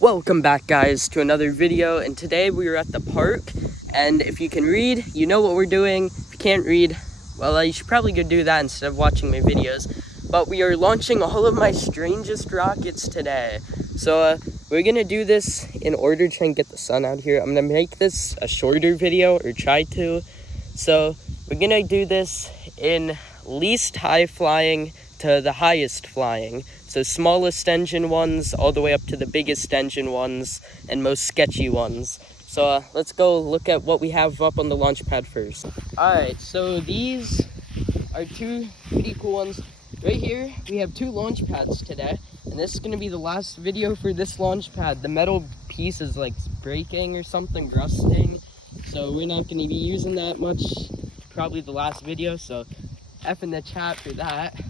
Welcome back, guys, to another video, and today we are at the park, and if you can read, you know what we're doing. If you can't read, well, you should probably go do that instead of watching my videos. But we are launching all of my strangest rockets today. So we're gonna do this in order to try and get the sun out here. I'm gonna make this a shorter video, or try to. So we're gonna do this in least high flying to the highest flying. So smallest engine ones all the way up to the biggest engine ones and most sketchy ones. So let's go look at what we have up on the launch pad first. Alright, so these are two pretty cool ones. Right here, we have two launch pads today. And this is going to be the last video for this launch pad. The metal piece is like breaking or something, rusting. So we're not going to be using that much. Probably the last video, so F in the chat for that.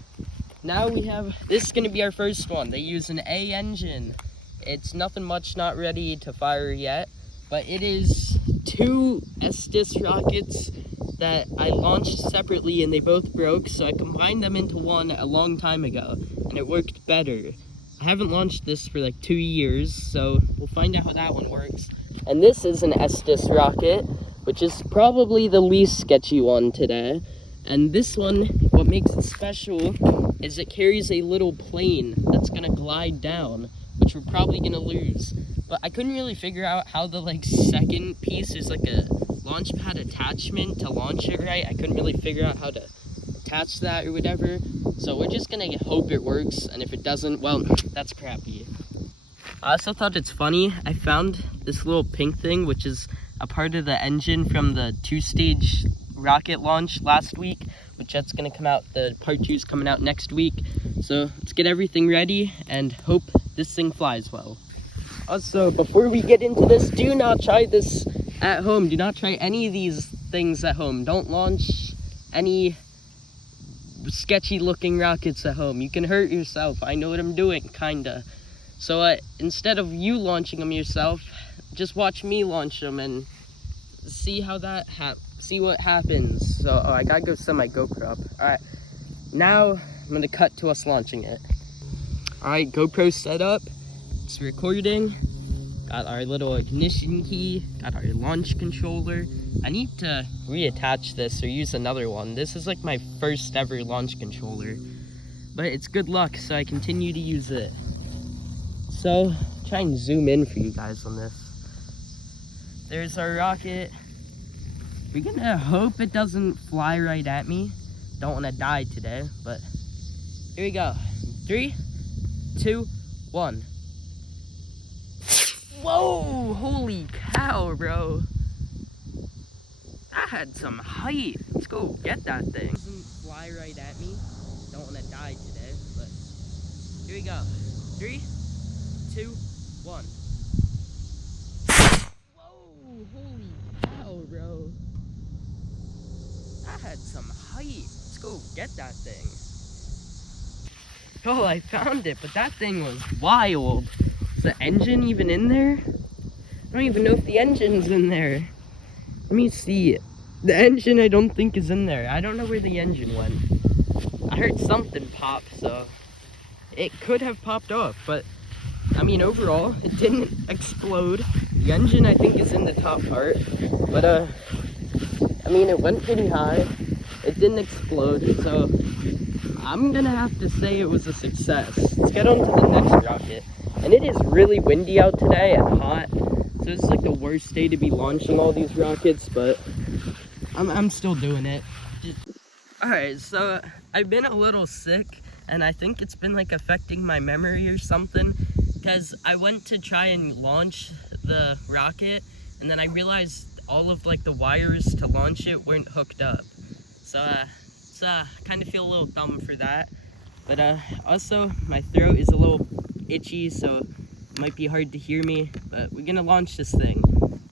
Now we have, this is going to be our first one. They use an A engine. It's nothing much, not ready to fire yet, but it is two Estes rockets that I launched separately and they both broke, so I combined them into one a long time ago, and it worked better. I haven't launched this for like 2 years, so we'll find out how that one works. And this is an Estes rocket, which is probably the least sketchy one today. And this one, what makes it special is it carries a little plane that's gonna glide down, which we're probably gonna lose. But I couldn't really figure out how the second piece is like a launch pad attachment to launch it right. I couldn't really figure out how to attach that or whatever. So we're just gonna hope it works, and if it doesn't, well, that's crappy. I also thought it's funny, I found this little pink thing, which is a part of the engine from the 2-stage rocket launch last week, which that's going to come out, the part 2 is coming out next week. So let's get everything ready and hope this thing flies well. Also, before we get into this, do not try this at home. Do not try any of these things at home. Don't launch any sketchy looking rockets at home. You can hurt yourself. I know what I'm doing, kinda. So instead of you launching them yourself, just watch me launch them and see how that see what happens. So I gotta go set my GoPro up. Alright, now I'm gonna cut to us launching it. Alright, GoPro set up, it's recording, got our little ignition key, got our launch controller. I need to reattach this or use another one. This is like my first ever launch controller, but it's good luck, so I continue to use it. So try and zoom in for you guys on this. There's our rocket. We're gonna hope it doesn't fly right at me. Don't want to die today, but here we go. 3, 2, 1. Whoa! Holy cow, bro! That had some height. Let's go get that thing. Doesn't fly right at me. Don't want to die today, but here we go. 3, 2, 1. Whoa! Holy cow, bro! That had some height. Let's go get that thing. Oh, I found it, but that thing was wild. Is the engine even in there? I don't even know if the engine's in there. Let me see. The engine I don't think is in there. I don't know where the engine went. I heard something pop, so it could have popped off, but I mean, overall, it didn't explode. The engine, I think, is in the top part, but I mean, it went pretty high. It didn't explode, so I'm gonna have to say it was a success. Let's get on to the next rocket. And it is really windy out today and hot, so this is like the worst day to be launching all these rockets, but I'm still doing it. Alright, so I've been a little sick, and I think it's been like affecting my memory or something, because I went to try and launch the rocket, and then I realized all of the wires to launch it weren't hooked up. So I kind of feel a little dumb for that. But also my throat is a little itchy, so it might be hard to hear me, but we're gonna launch this thing.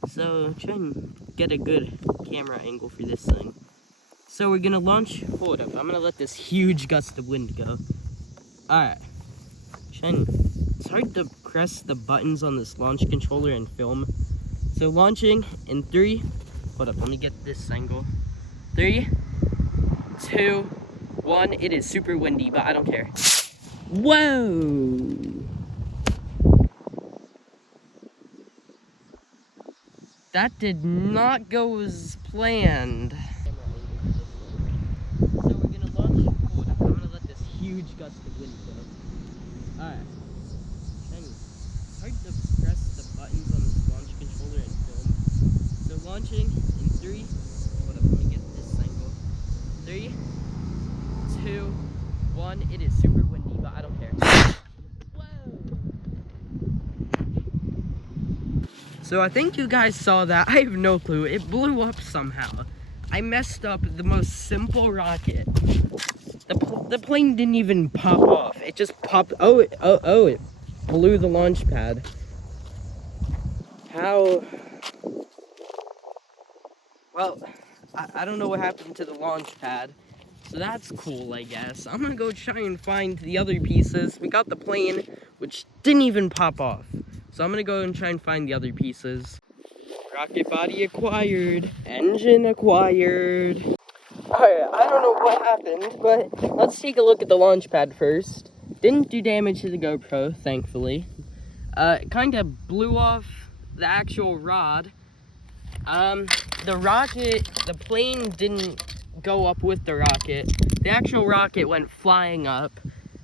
So try and get a good camera angle for this thing. So we're gonna launch, hold up, I'm gonna let this huge gust of wind go. Alright, it's hard to press the buttons on this launch controller and film. So launching in 3, hold up, let me get this angle. 3, 2, 1, it is super windy, but I don't care. Whoa! That did not go as planned. So we're gonna launch. Hold on, I'm gonna let this huge gust of wind go. Alright. It's hard to press the buttons on this launch controller and film. So launching in 3. Hold up, let me get this angle. 3, 2, 1. It is super windy, but I don't care. So I think you guys saw that. I have no clue. It blew up somehow. I messed up the most simple rocket. The plane didn't even pop off. It just popped. It blew the launch pad. How? Well, I don't know what happened to the launch pad. So that's cool, I guess. I'm gonna go try and find the other pieces. We got the plane, which didn't even pop off. So I'm gonna go and try and find the other pieces. Rocket body acquired. Engine acquired. Alright, I don't know what happened, but let's take a look at the launch pad first. Didn't do damage to the GoPro, thankfully. It kind of blew off the actual rod. The plane didn't go up with the rocket. The actual rocket went flying up.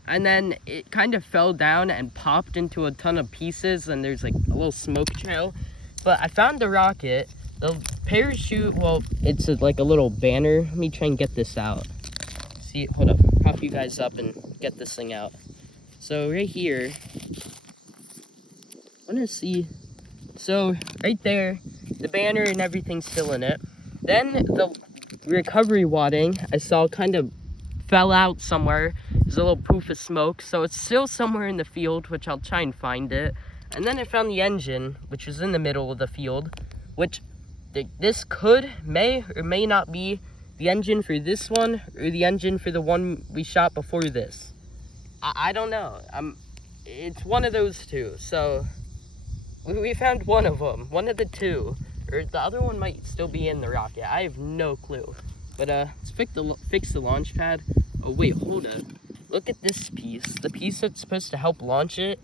And then it kind of fell down and popped into a ton of pieces, and there's like a little smoke trail. But I found the rocket. The parachute, well, it's like a little banner. Let me try and get this out. See, hold up, pop you guys up and get this thing out. So right here, I want to see. So right there, the banner and everything's still in it. Then the recovery wadding, I saw kind of fell out somewhere. There's a little poof of smoke, so it's still somewhere in the field, which I'll try and find it. And then I found the engine, which was in the middle of the field, which this may or may not be the engine for this one, or the engine for the one we shot before this. I don't know. It's one of those two, so we found one of them, one of the two, or the other one might still be in the rocket. I have no clue. But let's fix the launch pad. Oh wait, hold up. Look at this piece. The piece that's supposed to help launch it,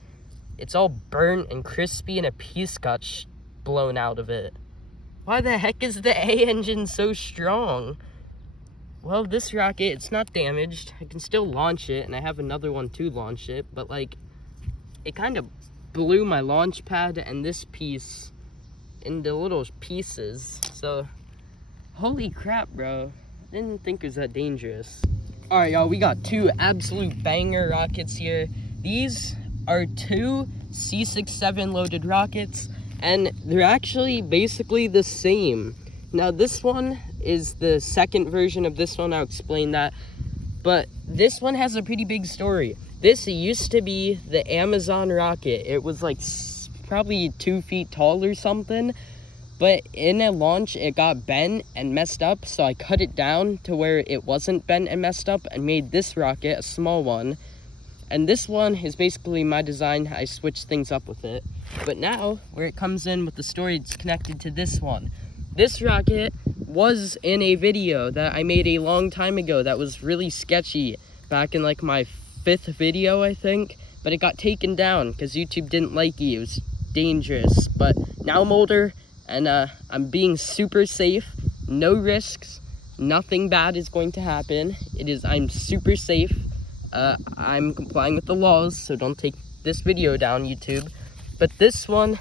it's all burnt and crispy, and a piece got blown out of it. Why the heck is the A engine so strong? Well, this rocket, it's not damaged. I can still launch it, and I have another one to launch it, but like, it kind of blew my launch pad and this piece into little pieces. So, holy crap, bro. I didn't think it was that dangerous. Alright, y'all, we got 2 absolute banger rockets here. These are 2 C-67 loaded rockets, and they're actually basically the same. Now, this one is the second version of this one. I'll explain that. But this one has a pretty big story. This used to be the Amazon rocket. It was like probably 2 feet tall or something. But in a launch, it got bent and messed up, so I cut it down to where it wasn't bent and messed up and made this rocket, a small one. And this one is basically my design. I switched things up with it. But now, where it comes in with the story, it's connected to this one. This rocket was in a video that I made a long time ago that was really sketchy, back in like my 5th video, I think. But it got taken down because YouTube didn't like it. It was dangerous. But now I'm older, and I'm being super safe, no risks, nothing bad is going to happen. I'm super safe. I'm complying with the laws, so don't take this video down, YouTube. But this one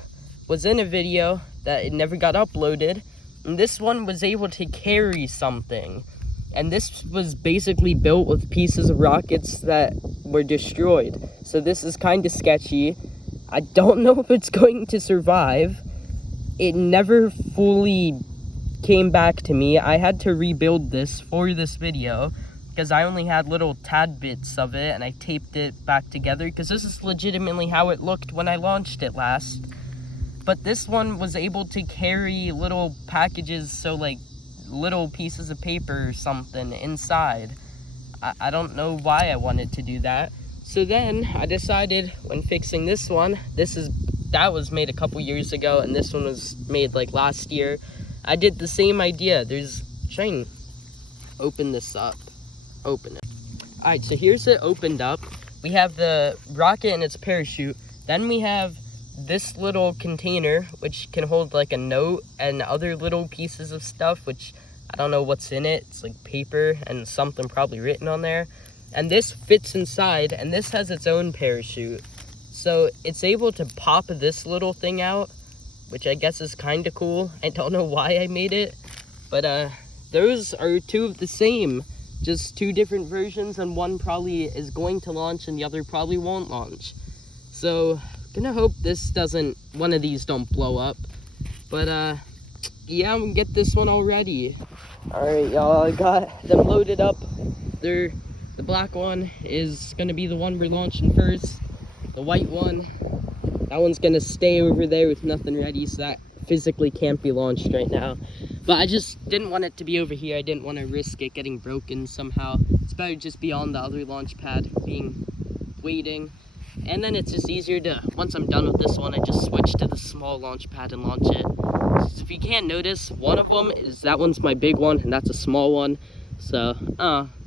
was in a video that it never got uploaded, and this one was able to carry something. And this was basically built with pieces of rockets that were destroyed. So this is kind of sketchy. I don't know if it's going to survive. It never fully came back to me. I had to rebuild this for this video because I only had little tad bits of it, and I taped it back together because this is legitimately how it looked when I launched it last. But this one was able to carry little packages, so like little pieces of paper or something inside. I don't know why I wanted to do that. So then I decided when fixing this one, that was made a couple years ago, and this one was made like last year. I did the same idea. Try and open this up. Open it. Alright, so here's it opened up. We have the rocket and its parachute. Then we have this little container, which can hold like a note and other little pieces of stuff, which I don't know what's in it. It's like paper and something probably written on there. And this fits inside, and this has its own parachute. So it's able to pop this little thing out, which I guess is kind of cool. I don't know why I made it, but those are two of the same, just two different versions, and one probably is going to launch and the other probably won't launch. So gonna hope one of these don't blow up. But yeah, I'm gonna get this one already. Alright, y'all, I got them loaded up. The black one is gonna be the one we're launching first. The white one, that one's gonna stay over there with nothing ready, so that physically can't be launched right now. But I just didn't want it to be over here. I didn't want to risk it getting broken somehow. It's better just be on the other launch pad, waiting. And then it's just easier to, once I'm done with this one, I just switch to the small launch pad and launch it. So if you can't notice, one of them is, that one's my big one, and that's a small one. So,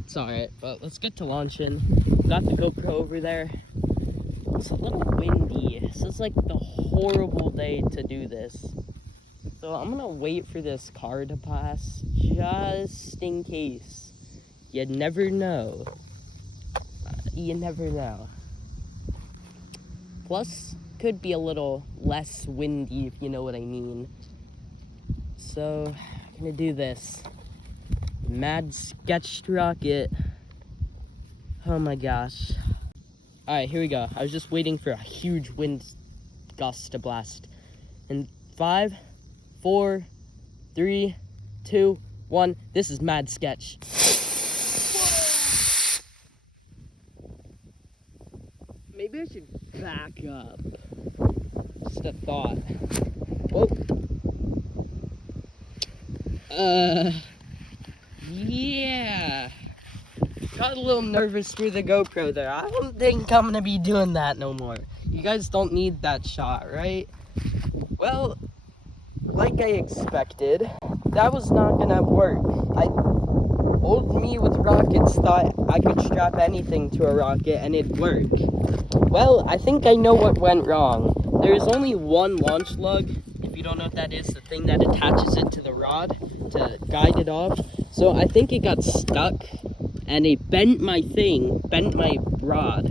it's alright. But let's get to launching. Got the GoPro over there. It's a little windy. This is like the horrible day to do this. So I'm gonna wait for this car to pass, just in case. You never know. You never know. Plus, could be a little less windy, if you know what I mean. So, I'm gonna do this. Mad sketch rocket. Oh my gosh. Alright, here we go. I was just waiting for a huge wind gust to blast. In 5, 4, 3, 2, 1. This is mad sketch. Maybe I should back up. Just a thought. Whoa. Yeah. Got a little nervous for the GoPro there. I don't think I'm gonna be doing that no more. You guys don't need that shot, right? Well, like I expected, that was not gonna work. Old me with rockets thought I could strap anything to a rocket and it'd work. Well, I think I know what went wrong. There is only one launch lug. If you don't know what that is, the thing that attaches it to the rod to guide it off. So I think it got stuck and it bent my rod.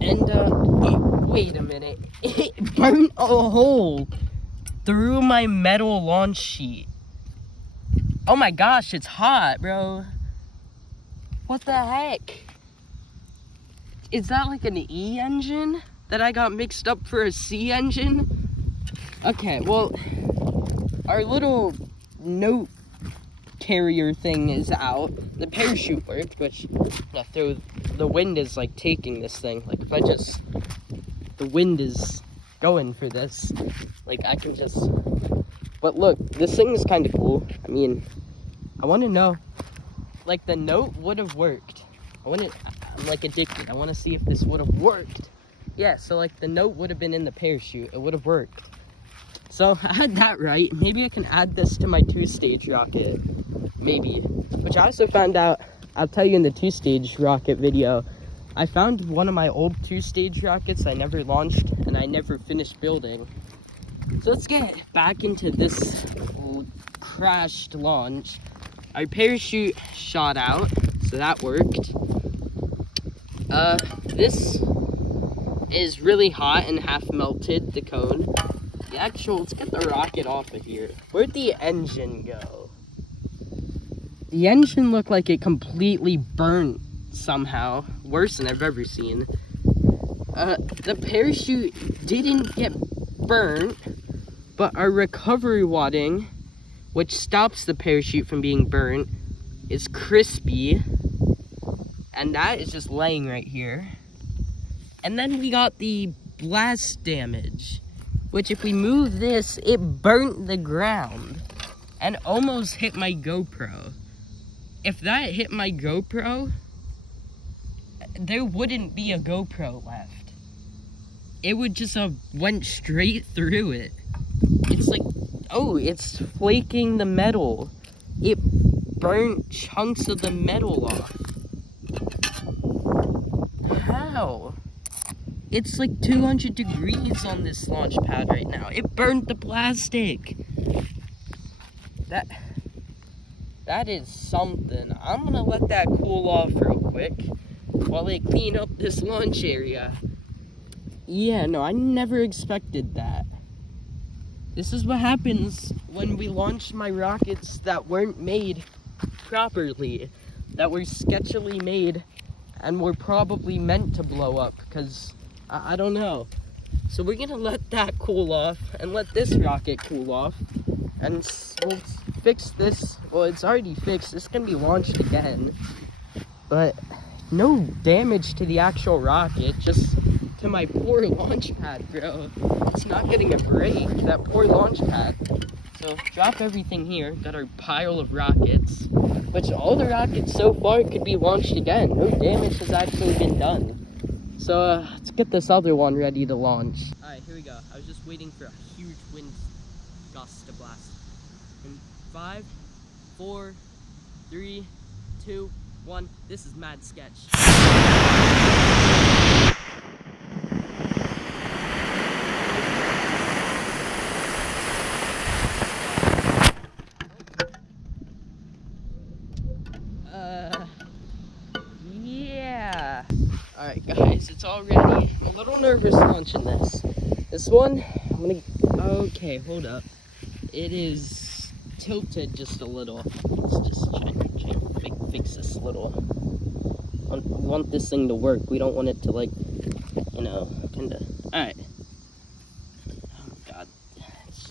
And wait a minute, it burnt a hole through my metal launch sheet. Oh my gosh, it's hot, bro. What the heck? Is that like an E engine that I got mixed up for a C engine? Okay, well, our little note carrier thing is out. The parachute worked, which the wind is like taking this thing. Like if the wind is going for this, like I can just, but look, this thing is kind of cool. I mean, I want to know, like the note would have worked. I'm like addicted. I want to see if this would have worked. Yeah, so like the note would have been in the parachute. It would have worked. So I had that right. Maybe I can add this to my 2-stage rocket. Maybe. Which I also found out, I'll tell you in the 2-stage rocket video, I found one of my old 2-stage rockets I never launched and I never finished building. So let's get back into this crashed launch. Our parachute shot out, so that worked. This is really hot and half melted, the cone. Let's get the rocket off of here. Where'd the engine go? The engine looked like it completely burnt somehow. Worse than I've ever seen. The parachute didn't get burnt, but our recovery wadding, which stops the parachute from being burnt, is crispy. And that is just laying right here. And then we got the blast damage, which if we move this, it burnt the ground and almost hit my GoPro. If that hit my GoPro, there wouldn't be a GoPro left. It would just have went straight through it. It's like, oh, it's flaking the metal. It burnt chunks of the metal off. How? It's like 200 degrees on this launch pad right now. It burnt the plastic. That is something. I'm gonna let that cool off real quick while they clean up this launch area. Yeah, no, I never expected that. This is what happens when we launch my rockets that weren't made properly, that were sketchily made and were probably meant to blow up, because I don't know. So we're gonna let that cool off and let this rocket cool off, and we'll fix this. Well, it's already fixed. It's gonna be launched again, but no damage to the actual rocket, just to my poor launch pad, bro. It's not getting a break, that poor launch pad. So drop everything here. Got our pile of rockets, which all the rockets so far could be launched again. No damage has actually been done. So let's get this other one ready to launch. All right, here we go. I was just waiting for a huge wind gust to blast. In 5, 4, 3, 2, 1. This is mad sketch. Yeah. Alright guys, it's all ready. I'm a little nervous launching this. This one, okay, hold up. It is tilted just a little. Let's just try to fix this a little. We want this thing to work. We don't want it to, like, you know, kinda. Alright. Oh god. It's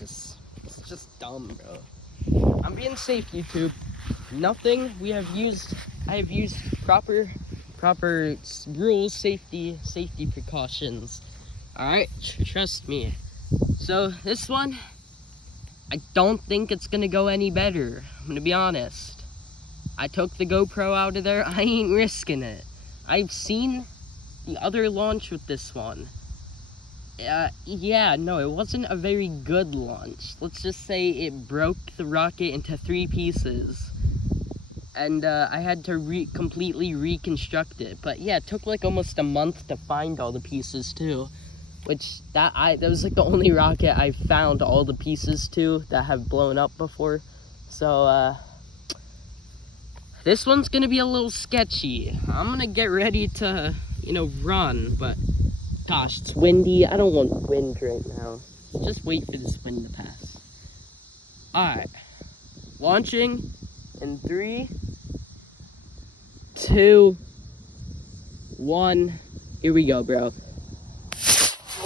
just dumb, bro. I'm being safe, YouTube. Nothing. I have used proper rules, safety precautions. Alright, trust me. So this one, I don't think it's gonna go any better. I'm gonna be honest. I took the GoPro out of there. I ain't risking it. I've seen the other launch with this one. Yeah, no, it wasn't a very good launch. Let's just say it broke the rocket into 3 pieces. And I had to completely reconstruct it. But yeah, it took like almost a month to find all the pieces too. Which, that was like the only rocket I found all the pieces to that have blown up before. So, this one's gonna be a little sketchy. I'm gonna get ready to, run, but gosh, it's windy. I don't want wind right now. Just wait for this wind to pass. Alright. Launching in 3, 2, 1. Here we go, bro.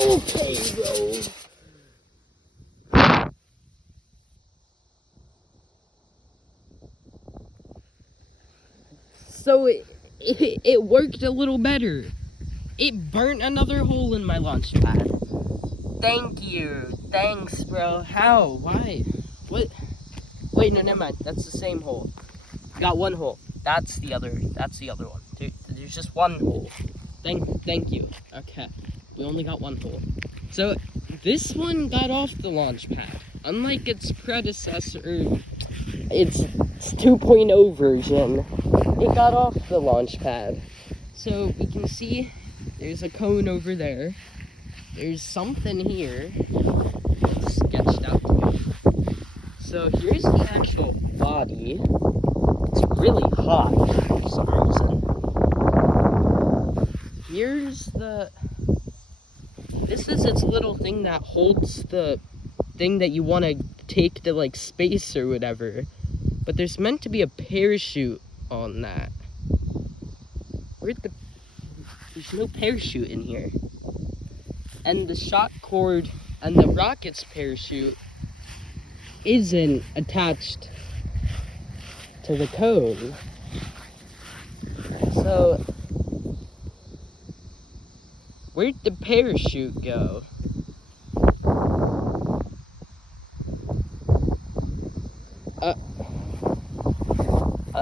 Okay, bro. So it worked a little better. It burnt another hole in my launch pad. Thank you. Thanks, bro. How? Why? What? Wait, no, never mind. That's the same hole. Got one hole. That's the other one. There's just one hole. Thank you. Okay. We only got one hole. So this one got off the launch pad. Unlike its predecessor, its 2.0 version, it got off the launch pad. So we can see there's a cone over there. There's something here. It's sketched out to me. So here's the actual body. It's really hot for some reason. This is its little thing that holds the thing that you want to take to, like, space or whatever. But there's meant to be a parachute on that. There's no parachute in here. And the shot cord and the rocket's parachute isn't attached to the cone. So where'd the parachute go?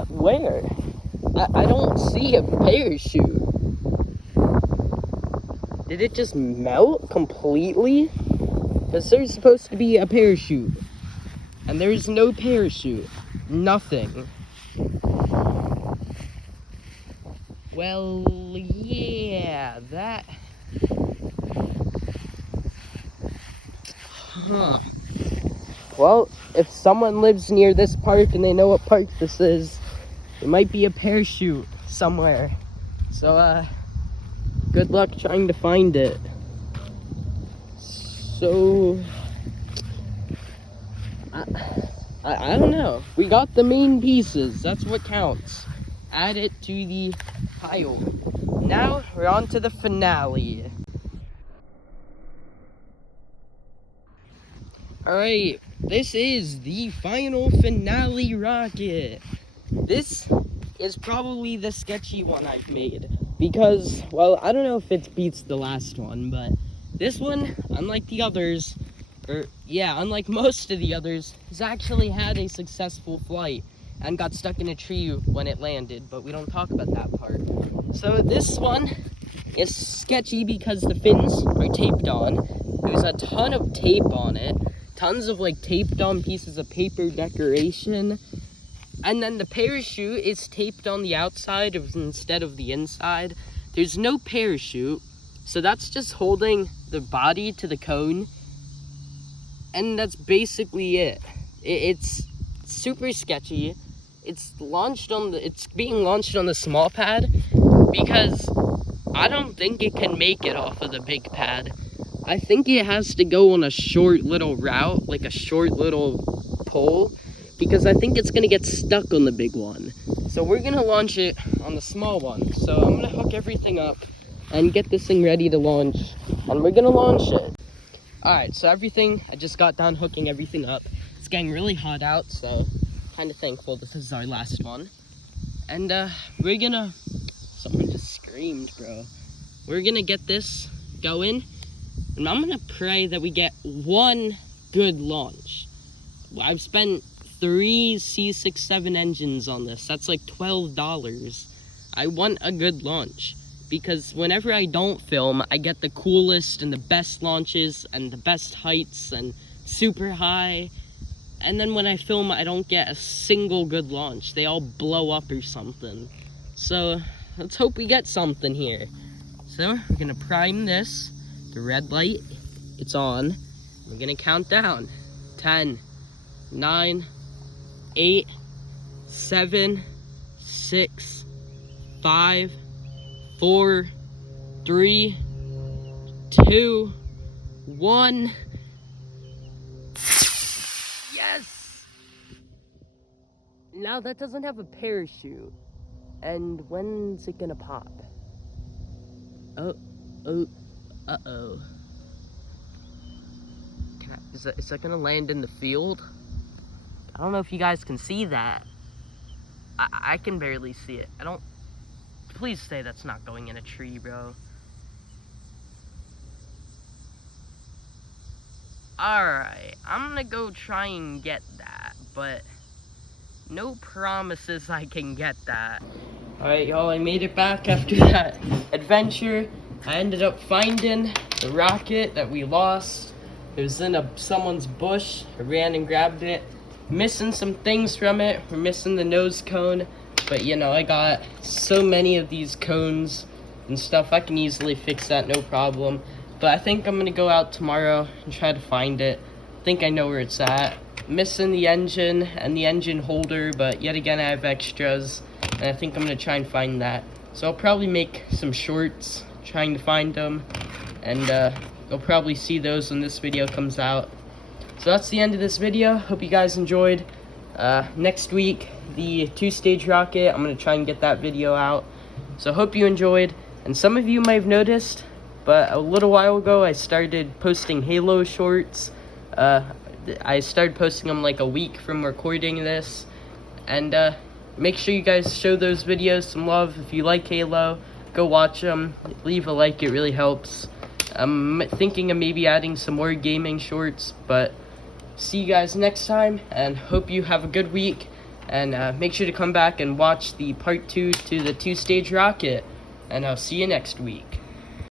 Where? I don't see a parachute. Did it just melt completely? Because there's supposed to be a parachute. And there's no parachute. Nothing. Well, yeah, Huh. Well, if someone lives near this park and they know what park this is, there might be a parachute somewhere. So, good luck trying to find it. So, I don't know. We got the main pieces. That's what counts. Add it to the pile. Now, we're on to the finale. Alright, this is the final finale rocket. This is probably the sketchy one I've made. Because, well, I don't know if it beats the last one, but this one, unlike the others, unlike most of the others, has actually had a successful flight and got stuck in a tree when it landed, but we don't talk about that part. So this one is sketchy because the fins are taped on. There's a ton of tape on it. Tons of like taped on pieces of paper decoration. And then the parachute is taped on the outside instead of the inside. There's no parachute, so that's just holding the body to the cone. And that's basically it. It's super sketchy. It's being launched on the small pad because I don't think it can make it off of the big pad. I think it has to go on a short little route, like a short little pole, because I think it's gonna get stuck on the big one. So we're gonna launch it on the small one. So I'm gonna hook everything up and get this thing ready to launch, and we're gonna launch it. Alright, so I just got done hooking everything up. It's getting really hot out, so kind of thankful this is our last one. And someone just screamed, bro. We're gonna get this going, and I'm gonna pray that we get one good launch. I've spent 3 C67 engines on this. That's like $12. I want a good launch, because whenever I don't film, I get the coolest and the best launches and the best heights and super high. And then when I film, I don't get a single good launch. They all blow up or something. So let's hope we get something here. So we're gonna prime this. The red light, it's on. We're gonna count down. 10, 9, 8, 7, 6, 5, 4, 3, 2, 1. Yes! Now that doesn't have a parachute. And when's it gonna pop? Uh-oh. Is that gonna land in the field? I don't know if you guys can see that. I can barely see it. Please say that's not going in a tree, bro. Alright, I'm gonna go try and get that, but no promises I can get that. Alright, y'all, I made it back after that adventure. I ended up finding the rocket that we lost. It was in someone's bush. I ran and grabbed it. Missing some things from it. We're missing the nose cone. But, you know, I got so many of these cones and stuff. I can easily fix that, no problem. But I think I'm going to go out tomorrow and try to find it. I think I know where it's at. Missing the engine and the engine holder, but yet again I have extras. And I think I'm going to try and find that. So I'll probably make some shorts trying to find them. And you'll probably see those when this video comes out. So that's the end of this video. Hope you guys enjoyed. Next week, the 2-stage rocket, I'm going to try and get that video out. So hope you enjoyed. And some of you might have noticed, but a little while ago I started posting Halo shorts. I started posting them like a week from recording this. And make sure you guys show those videos some love. If you like Halo, go watch them. Leave a like, it really helps. I'm thinking of maybe adding some more gaming shorts, but see you guys next time, and hope you have a good week. And make sure to come back and watch the part 2 to the 2-stage rocket, and I'll see you next week.